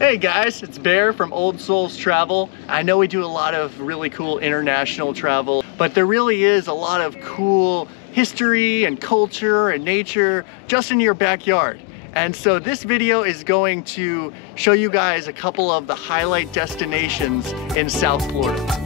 Hey guys, it's Bear from Old Souls Travel. I know we do a lot of really cool international travel, but there really is a lot of cool history and culture and nature just in your backyard. And so this video is going to show you guys a couple of the highlight destinations in South Florida.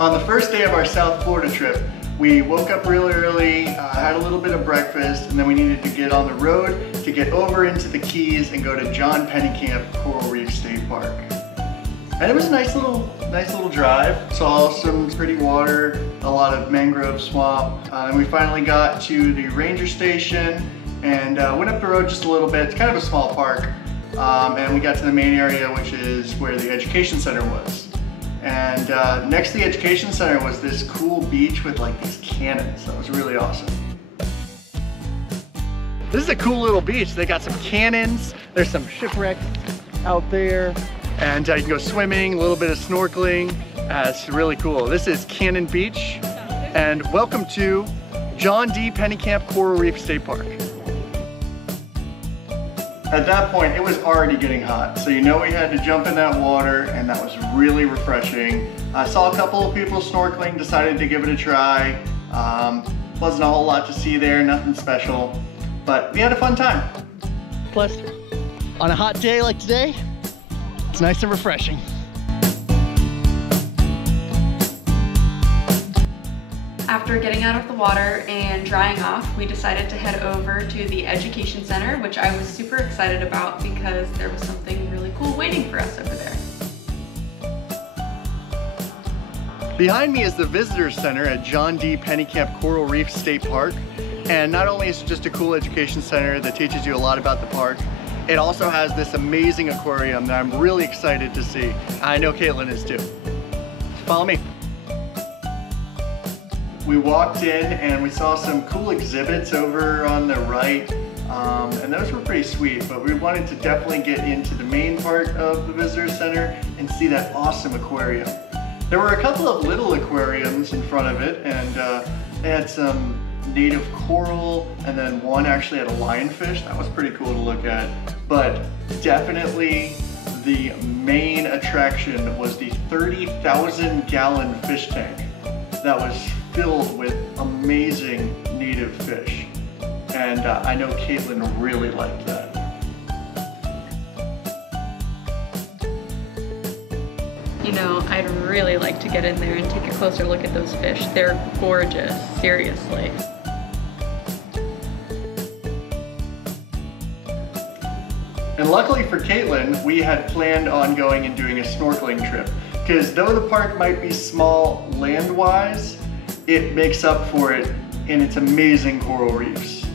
On the first day of our South Florida trip, we woke up really early, had a little bit of breakfast, and then we needed to get on the road to get over into the Keys and go to John Pennekamp Coral Reef State Park. And it was a nice little drive. Saw some pretty water, a lot of mangrove swamp, and we finally got to the ranger station and went up the road just a little bit. It's kind of a small park, and we got to the main area, which is where the education center was. And next to the education center was this cool beach with like these cannons. That was really awesome. This is a cool little beach. They got some cannons. There's some shipwrecks out there. And you can go swimming, a little bit of snorkeling. It's really cool. This is Cannon Beach. And welcome to John D. Pennekamp Coral Reef State Park. At that point, it was already getting hot, so you know we had to jump in that water, and that was really refreshing. I saw a couple of people snorkeling, decided to give it a try. Wasn't a whole lot to see there, nothing special, but we had a fun time. Plus, on a hot day like today, it's nice and refreshing. After getting out of the water and drying off, we decided to head over to the education center, which I was super excited about because there was something really cool waiting for us over there. Behind me is the visitor center at John D. Pennekamp Coral Reef State Park. And not only is it just a cool education center that teaches you a lot about the park, it also has this amazing aquarium that I'm really excited to see. I know Kaitlyn is too. Follow me. We walked in and we saw some cool exhibits over on the right, and those were pretty sweet, but we wanted to definitely get into the main part of the visitor center and see that awesome aquarium. There were a couple of little aquariums in front of it, and they had some native coral, and then one actually had a lionfish. That was pretty cool to look at, but definitely the main attraction was the 30,000 gallon fish tank that was filled with amazing native fish. And I know Kaitlyn really liked that. You know, I'd really like to get in there and take a closer look at those fish. They're gorgeous, seriously. And luckily for Kaitlyn, we had planned on going and doing a snorkeling trip, because though the park might be small land-wise, it makes up for it in its amazing coral reefs.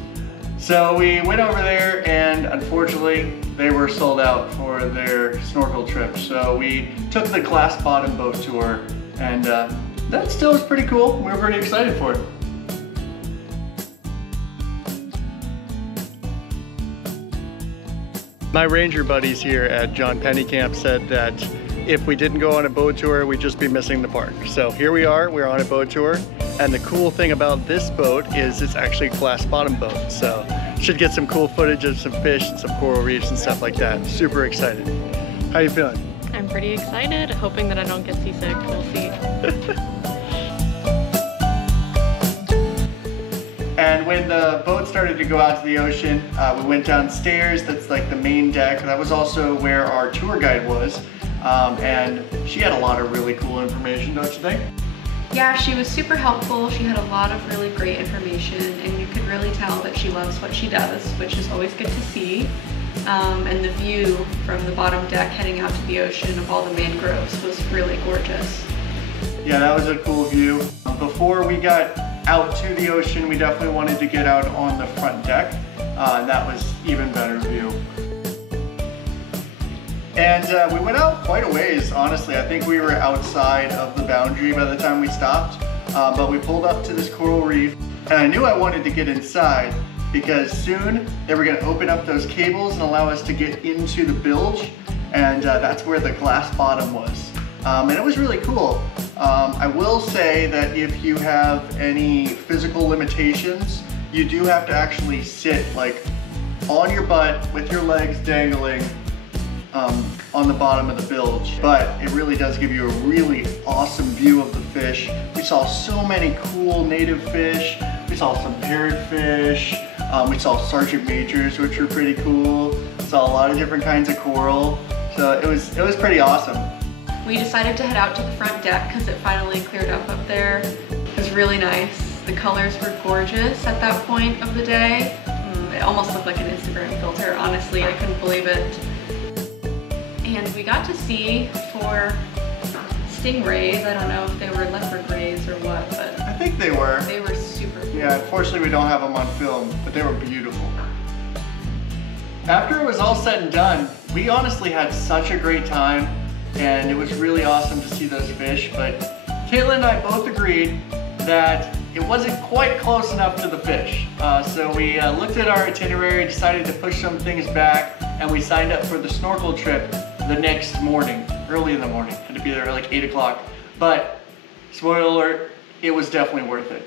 So we went over there, and unfortunately they were sold out for their snorkel trip. So we took the glass bottom boat tour, and that still was pretty cool. We were pretty excited for it. My ranger buddies here at John Pennekamp said that if we didn't go on a boat tour, we'd just be missing the park. So here we are, we're on a boat tour. And the cool thing about this boat is it's actually a glass bottom boat. So should get some cool footage of some fish and some coral reefs and stuff like that. Super excited. How you feeling? I'm pretty excited, hoping that I don't get seasick. We'll see. And when the boat started to go out to the ocean, we went downstairs. That's like the main deck. That was also where our tour guide was. And she had a lot of really cool information, don't you think? Yeah, she was super helpful. She had a lot of really great information, and you could really tell that she loves what she does, which is always good to see. And the view from the bottom deck heading out to the ocean of all the mangroves was really gorgeous. Yeah, that was a cool view. Before we got out to the ocean, we definitely wanted to get out on the front deck, and that was even better view. And we went out quite a ways, honestly. I think we were outside of the boundary by the time we stopped, but we pulled up to this coral reef, and I knew I wanted to get inside because soon they were gonna open up those cables and allow us to get into the bilge, and that's where the glass bottom was. And it was really cool. I will say that if you have any physical limitations, you do have to actually sit like on your butt with your legs dangling on the bottom of the bilge. But it really does give you a really awesome view of the fish. We saw so many cool native fish. We saw some parrotfish. We saw sergeant majors, which were pretty cool. Saw a lot of different kinds of coral. So it was pretty awesome. We decided to head out to the front deck because it finally cleared up there. It was really nice. The colors were gorgeous at that point of the day. It almost looked like an Instagram filter, honestly. I couldn't believe it. And we got to see 4 stingrays. I don't know if they were leopard rays or what, but I think they were. They were super cool. Yeah, unfortunately we don't have them on film, but they were beautiful. After it was all said and done, we honestly had such a great time, and it was really awesome to see those fish, but Kaitlyn and I both agreed that it wasn't quite close enough to the fish. So we looked at our itinerary, decided to push some things back, and we signed up for the snorkel trip the next morning, early in the morning. Had to be there at like 8 o'clock. But, spoiler alert, it was definitely worth it.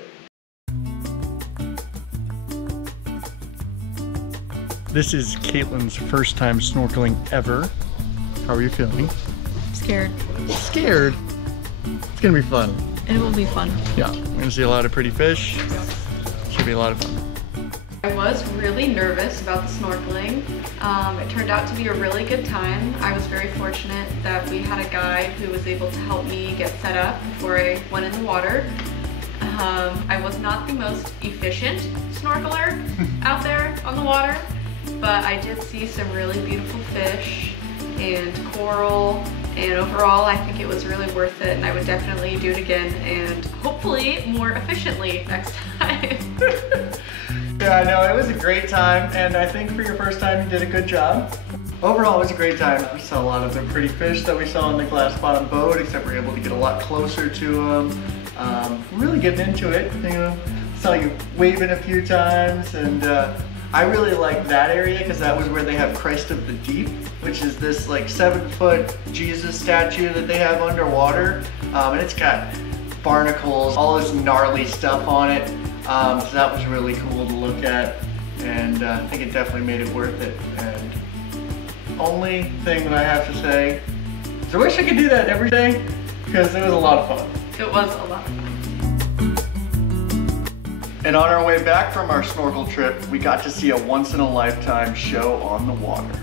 This is Kaitlyn's first time snorkeling ever. How are you feeling? Scared. Scared? It's gonna be fun. It will be fun. Yeah, we're gonna see a lot of pretty fish. Should be a lot of fun. I was really nervous about the snorkeling. It turned out to be a really good time. I was very fortunate that we had a guide who was able to help me get set up before I went in the water. I was not the most efficient snorkeler out there on the water, but I did see some really beautiful fish and coral, and overall I think it was really worth it, and I would definitely do it again, and hopefully more efficiently next time. Yeah, no, it was a great time, and I think for your first time you did a good job. Overall, it was a great time. We saw a lot of the pretty fish that we saw on the glass bottom boat, except we were able to get a lot closer to them. Really getting into it, you know. Saw you waving a few times, and I really like that area because that was where they have Christ of the Deep, which is this like 7-foot Jesus statue that they have underwater, and it's got barnacles, all this gnarly stuff on it. So that was really cool to look at, and I think it definitely made it worth it. And only thing that I have to say is I wish I could do that every day because it was a lot of fun. It was a lot of fun. And on our way back from our snorkel trip, we got to see a once-in-a-lifetime show on the water.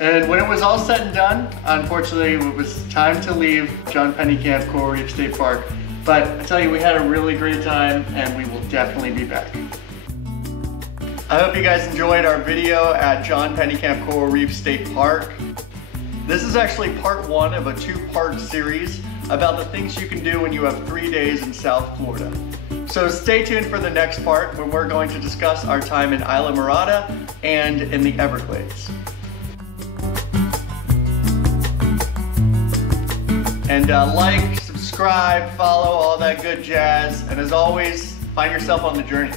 And when it was all said and done, unfortunately, it was time to leave John Pennekamp Coral Reef State Park. But I tell you, we had a really great time, and we will definitely be back. I hope you guys enjoyed our video at John Pennekamp Coral Reef State Park. This is actually part 1 of a 2-part series about the things you can do when you have 3 days in South Florida. So stay tuned for the next part when we're going to discuss our time in Isla Mirada and in the Everglades. And like, subscribe, follow, all that good jazz. And as always, find yourself on the journey.